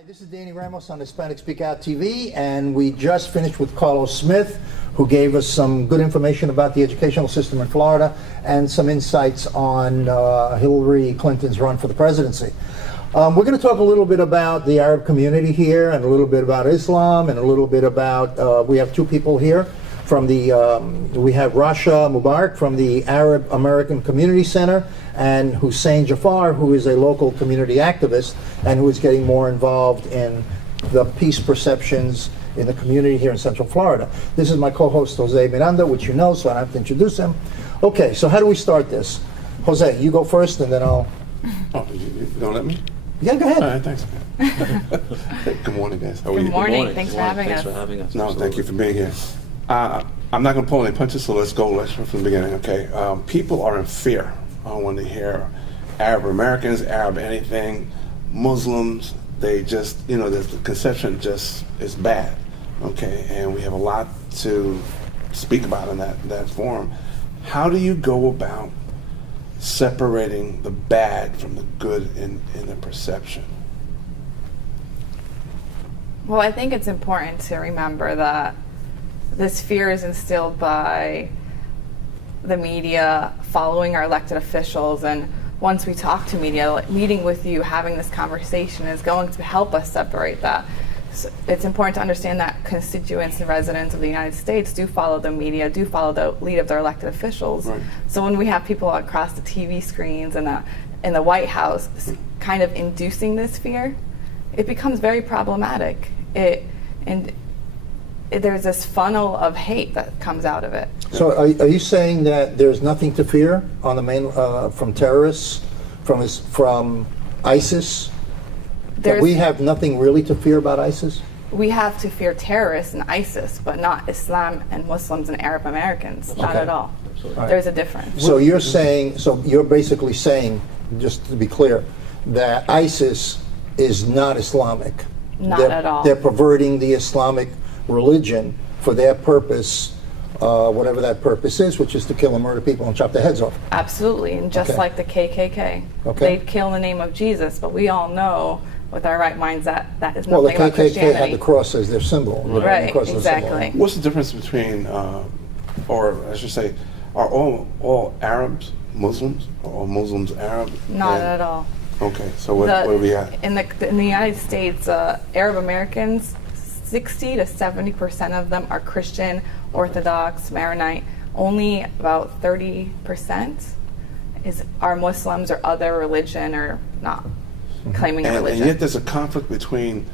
Hi, this is Danny Ramos on Hispanic Speakout TV, and we just finished with Carlos Smith, who gave us some good information about the educational system in Florida and some insights on Hillary Clinton's run for the presidency. We're going to talk a little bit about the Arab community here, and a little bit about Islam, and a little bit about, we have two people here from the, we have Rasha Mubarak from the Arab American Community Center, and Hussein Jafar, who is a local community activist and who is getting more involved in the peace perceptions in the community here in Central Florida. This is my co-host, Jose Miranda, which you know, so I don't have to introduce him. Okay, so how do we start this? Jose, you go first, and then I'll... Oh, you don't let me? Yeah, go ahead. All right, thanks, man. Hey, good morning, guys. How are you? Good morning. Thanks for having us. No, thank you for being here. I'm not going to pull any punches, so let's go from the beginning, okay? People are in fear when they hear Arab Americans, Arab anything, Muslims. They just, you know, the conception just is bad, okay? And we have a lot to speak about in that forum. How do you go about separating the bad from the good in the perception? Well, I think it's important to remember that this fear is instilled by the media following our elected officials, and once we talk to media, like meeting with you, having this conversation is going to help us separate that. So it's important to understand that constituents and residents of the United States do follow the media, do follow the lead of their elected officials. Right. So when we have people across the TV screens and in the White House kind of inducing this fear, it becomes very problematic. There's this funnel of hate that comes out of it. So are you saying that there's nothing to fear on the main from terrorists, from ISIS? That we have nothing really to fear about ISIS? We have to fear terrorists and ISIS, but not Islam and Muslims and Arab Americans. Not at all. Right. There's a difference. So you're saying, so you're basically saying, just to be clear, that ISIS is not Islamic. Not at all. They're perverting the Islamic religion for their purpose, whatever that purpose is, which is to kill and murder people and chop their heads off. Absolutely, and just like the KKK. They'd kill in the name of Jesus, but we all know with our right minds that is nothing about Christianity. Well, the KKK had the cross as their symbol. Right, exactly. What's the difference between, or I should say, are all Arabs Muslims, or all Muslims Arab? Not at all. Okay, so what do we have? In the United States, Arab Americans, 60 to 70% of them are Christian, Orthodox, Maronite. Only about 30% are Muslims or other religion or not claiming a religion. And yet there's a conflict between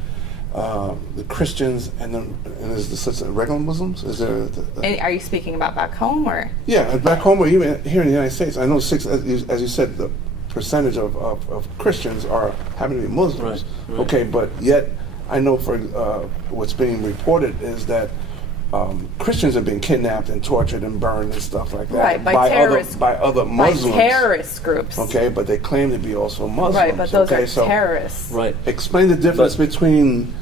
the Christians and is the such regular Muslims? Is there? Are you speaking about back home or? Yeah, back home or even here in the United States. I know as you said, the percentage of Christians are having to be Muslims. Right. Okay, but yet I know for what's being reported is that Christians have been kidnapped and tortured and burned and stuff like that. Right, by other Muslims. By terrorist groups. Okay, but they claim to be also Muslims. Right, but those are terrorists. Right. Explain the difference between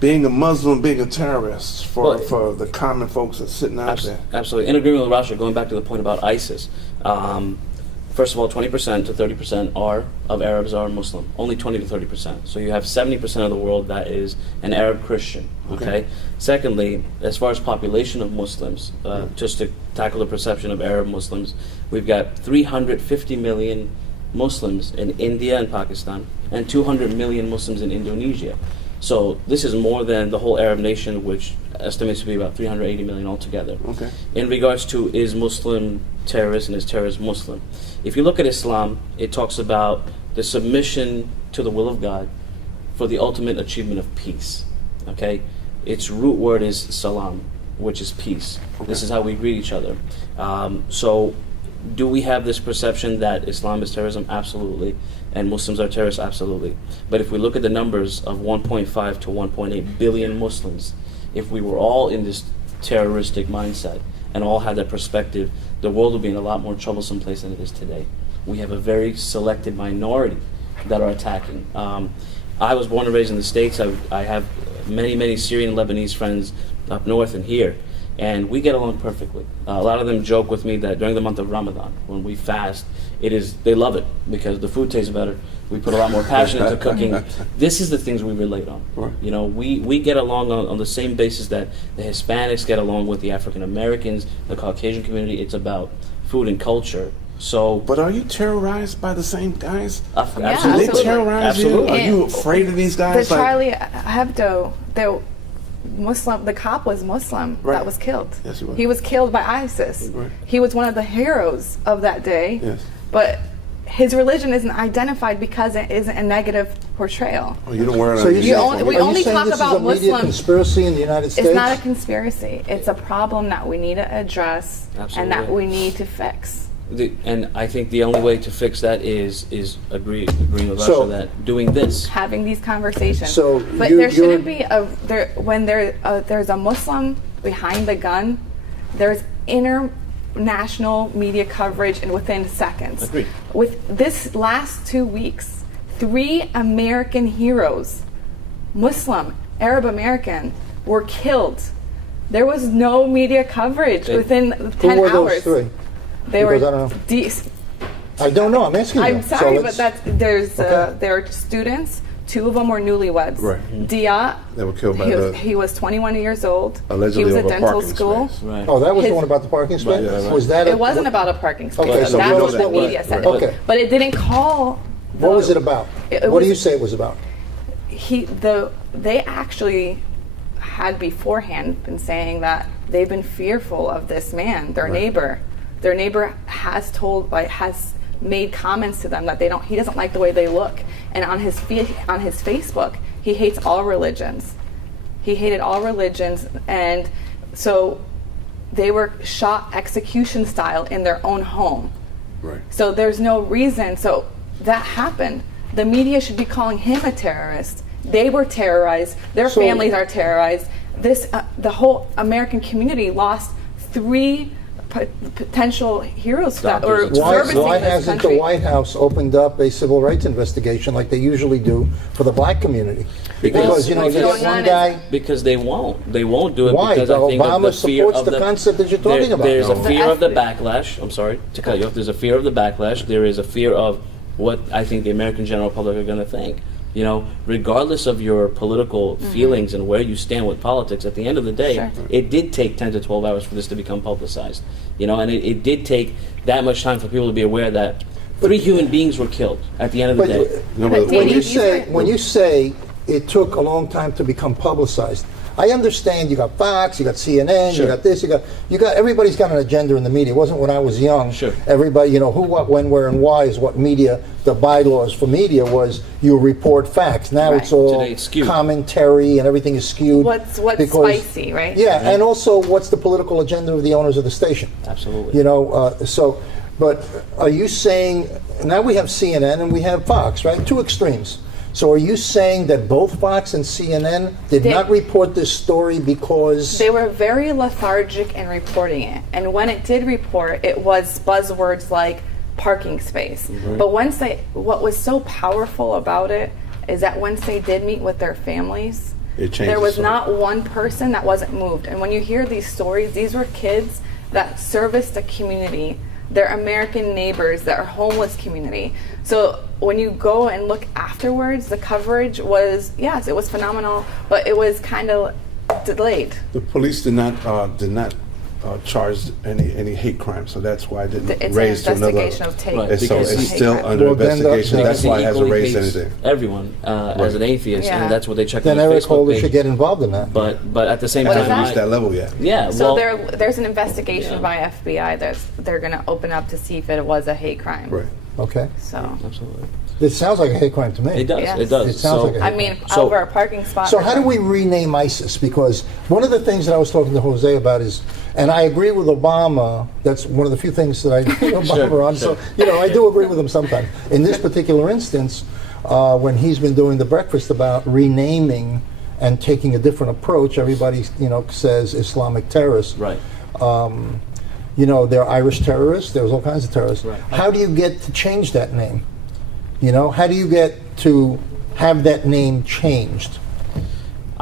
being a Muslim, being a terrorist for the common folks that's sitting out there. Absolutely. In agreement with Rasha, going back to the point about ISIS. First of all, 20% to 30% of Arabs are Muslim. Only 20 to 30%. So you have 70% of the world that is an Arab Christian. Okay. Secondly, as far as population of Muslims, just to tackle the perception of Arab Muslims, we've got 350 million Muslims in India and Pakistan, and 200 million Muslims in Indonesia. So this is more than the whole Arab nation, which estimates to be about 380 million altogether. Okay. In regards to is Muslim terrorist and is terrorist Muslim, if you look at Islam, it talks about the submission to the will of God for the ultimate achievement of peace. Okay, its root word is salam, which is peace. Okay. This is how we greet each other. So do we have this perception that Islam is terrorism? Absolutely. And Muslims are terrorists? Absolutely. But if we look at the numbers of 1.5 to 1.8 billion Muslims, if we were all in this terroristic mindset and all had that perspective, the world would be in a lot more troublesome place than it is today. We have a very selected minority that are attacking. I was born and raised in the States. I have many Syrian and Lebanese friends up north and here. and we get along perfectly. A lot of them joke with me that during the month of Ramadan, when we fast, they love it because the food tastes better. We put a lot more passion into cooking. This is the things we relate on. Right. You know, we get along on the same basis that the Hispanics get along with the African Americans, the Caucasian community. It's about food and culture. So, But are you terrorized by the same guys? Yeah, Do they absolutely. terrorize Absolutely. you? Are you afraid of these The guys? Like, Charlie Hebdo, the cop was Muslim Right. that was killed. Yes, he was. He was killed by ISIS. Right. He was one of the heroes of that day. Yes. But his religion isn't identified because it isn't a negative portrayal. oh, you don't wear it So on you your You saying, only- we are you only saying talk this about is a media Muslim- conspiracy in the United States? It's not a conspiracy. It's a problem that we need to address and that Absolutely. we need to fix. and I think the only way to fix that is agreeing with So- Russia that doing this. Having these conversations. So but you- there shouldn't you're- be when there's a Muslim behind the gun. There's international media coverage and within seconds. Agreed. With this last 2 weeks, 3 American heroes, Muslim, Arab American, were killed. There was no media coverage Okay. within Who 10 were hours. those 3? They Because were. I don't know. I don't know. I'm asking you. I'm So sorry, let's- but there Okay. are students. 2 of them were newlyweds. Right. Dia, They were killed by he was 21 years old. Allegedly he was over at dental parking school. space. Right. Oh, that was the His- one about the parking space? Right, yeah, right. Was that It wasn't about a parking space. Okay, so That's what what was the that? media said. Right. Okay. But it didn't call. What was it about? It What do was- you say it was about? They actually had beforehand been saying that they've been fearful of this man, their neighbor. Their neighbor has made comments to them that he doesn't like the way they look. And on his Facebook, he hates all religions. He hated all religions, and so they were shot execution style in their own home. Right. So there's no reason. So that happened. The media should be calling him a terrorist. They were terrorized. Their So- families are terrorized. The whole American community lost 3 potential heroes that were Doctors. servicing Why this hasn't country. the White House opened up a civil rights investigation like they usually do for the black community? Because, you know, what's there's going one on guy... Because they won't do it Why? because The I think of Obama the fear supports of the concept that you're talking about. There's No. a fear of the The backlash. I'm sorry to cut you off. There's a fear of the backlash. There is a fear of what I think the American general public are going to think. You know, regardless of your political feelings and where you stand with politics, at the end of the day, Sure. it did take 10 to 12 hours for this to become publicized. You know, and it did take that much time for people to be aware that 3 human beings were killed at the end of the But day. No, But but Dee, when you say it took a long time to become publicized, I understand you got Fox, you got CNN, Sure. you got this, you got everybody's got an agenda in the media. It wasn't when I was young. Sure. Everybody, you know, who, what, when, where, and why is what media. The bylaws for media was you report facts. Now Right. it's all Today it's skewed. commentary and everything is skewed. What's because- spicy, right? Yeah, and also what's the political agenda of the owners of the station? Absolutely. You know, but are you saying, now we have CNN and we have Fox, right? 2 extremes. So are you saying that both Fox and CNN did They- not report this story because... They were very lethargic in reporting it. And when it did report, it was buzzwords like parking space. But what was so powerful about it is that once they did meet with their families, It changed there the was story. not one person that wasn't moved. And when you hear these stories, these were kids that serviced the community, their American neighbors, their homeless community. So when you go and look afterwards, the coverage was, yes, it was phenomenal, but it was kind of delayed. the police did not charge any hate crime, so that's why it didn't It's raise to an another. investigation of take. Right, It's, so because it's hate still crime. under Well, then the- investigation. then That's Because why he it hasn't equally raised hates anything. everyone as an atheist, Yeah. and that's what they check Then on his Eric Facebook Holder page. should get involved in that. But at the same What time, is Hasn't that? reached that level yet. yeah. So well, there's an investigation Yeah. by FBI that they're going to open up to see if it was a hate crime. Right. Okay. So, absolutely, It sounds like a hate crime to me. it does. Yes. It does. It sounds So- like a I mean, So- over a parking spot. So how do we rename ISIS? Because one of the things that I was talking to Jose about is, and I agree with Obama, that's one of the few things that I agree with Obama on, so, you know, I do agree with him sometimes. In this particular instance, when he's been doing the breakfast about renaming and taking a different approach, everybody, you know, says Islamic terrorists. right. You know, they're Irish terrorists, there's all kinds of terrorists. Right. How do you get to change that name? You know, how do you get to have that name changed?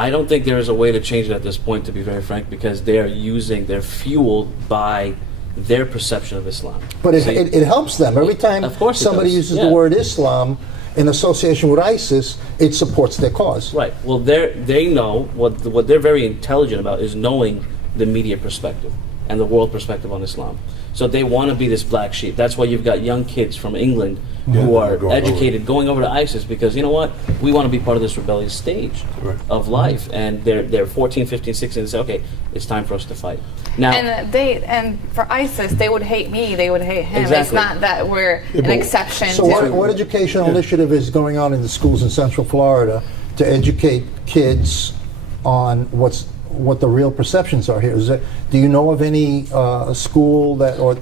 I don't think there is a way to change it at this point, to be very frank, because they're fueled by their perception of Islam. But See? it helps them. Every time Of course it somebody does. uses Yeah. the word Islam in association with ISIS, it supports their cause. Right. Well, they know what they're very intelligent about is knowing the media perspective and the world perspective on Islam. So they want to be this black sheep. That's why you've got young kids from England who are educated going over to ISIS because, you know what, we want to be part of this rebellious stage of life. And they're 14, 15, 16 and say, okay, it's time for us to fight. Now, And for ISIS, they would hate me, they would hate him. Exactly. It's not that we're an exception So to... what educational initiative is going on in the schools in Central Florida to educate kids on what the real perceptions are here? Do you know of any school that, or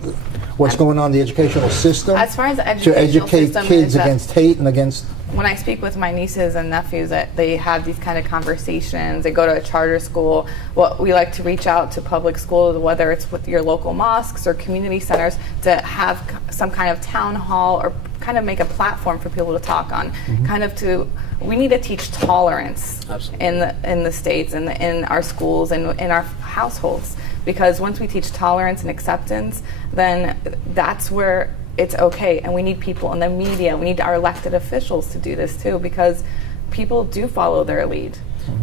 what's going on in the educational system As far as the to educational educate system kids is that- against hate and against? When I speak with my nieces and nephews, that they have these kind of conversations. They go to a charter school. What we like to reach out to public schools, whether it's with your local mosques or community centers, to have some kind of town hall or kind of make a platform for people to talk on. We need to teach tolerance in the states and in our schools and in our households, because once we teach tolerance and acceptance, then that's where it's okay. And we need people in the media, we need our elected officials to do this too, because people do follow their lead.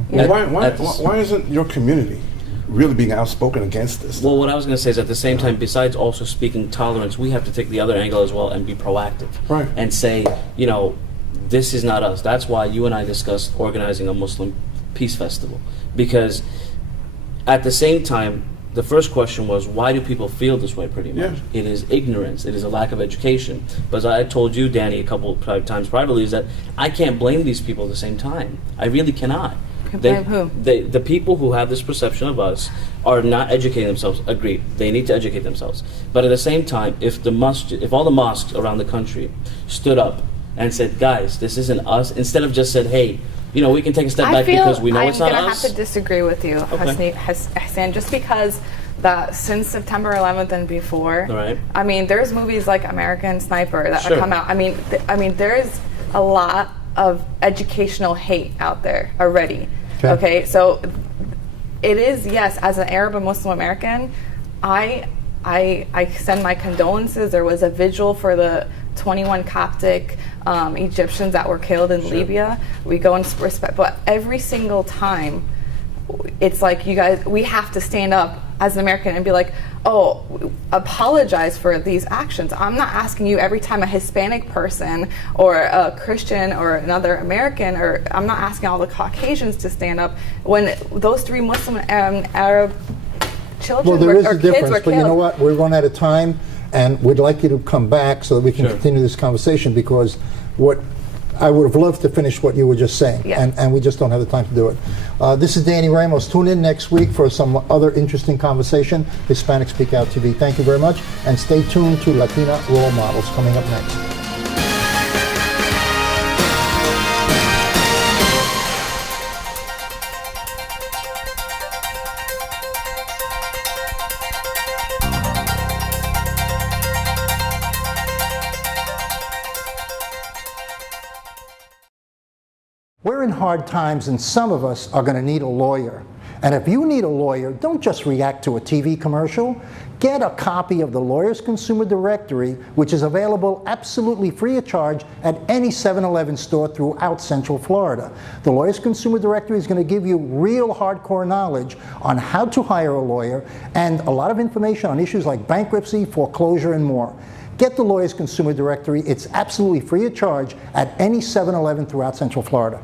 Well, why isn't your community really being outspoken against this? well, what I was going to say is at the same time, besides also speaking tolerance, we have to take the other angle as well and be proactive. Right. And say, you know, this is not us. That's why you and I discussed organizing a Muslim peace festival. Because at the same time, the first question was, why do people feel this way pretty much? Yeah. It is ignorance. It is a lack of education. But as I told you, Danny, a couple of times privately, is that I can't blame these people at the same time. I really cannot. Blame who? The people who have this perception of us are not educating themselves. Agreed. They need to educate themselves. But at the same time, if all the mosques around the country stood up and said, guys, this isn't us, instead of just said, hey, you know, we can take a step back because we know it's not us. I'm going to have to disagree with you, Hassan, just because since September 11th and before, Right. I mean, there's movies like American Sniper that Sure. come out. I mean, there is a lot of educational hate out there already. Okay, so it is, yes, as an Arab and Muslim American, I send my condolences. There was a vigil for the 21 Coptic Egyptians that were killed in Libya. We go in respect, but every single time, it's like, you guys, we have to stand up as an American and be like, oh, apologize for these actions. I'm not asking you every time a Hispanic person or a Christian or another American, or I'm not asking all the Caucasians to stand up when those three Muslim and Arab children Well, there is or a kids were difference, but you killed. know what? We're running out of time, and we'd like you to come back so that we can Sure. continue this conversation, because what I would have loved to finish what you were just saying, Yeah. and we just don't have the time to do it. This is Danny Ramos. Tune in next week for some other interesting conversation. Hispanic Speakout TV. Thank you very much, and stay tuned to Latina Role Models coming up next. We're in hard times, and some of us are going to need a lawyer. And if you need a lawyer, don't just react to a TV commercial. Get a copy of the Lawyers Consumer Directory, which is available absolutely free of charge at any 7-Eleven store throughout Central Florida. The Lawyers Consumer Directory is going to give you real hardcore knowledge on how to hire a lawyer and a lot of information on issues like bankruptcy, foreclosure, and more. Get the Lawyers Consumer Directory. It's absolutely free of charge at any 7-Eleven throughout Central Florida.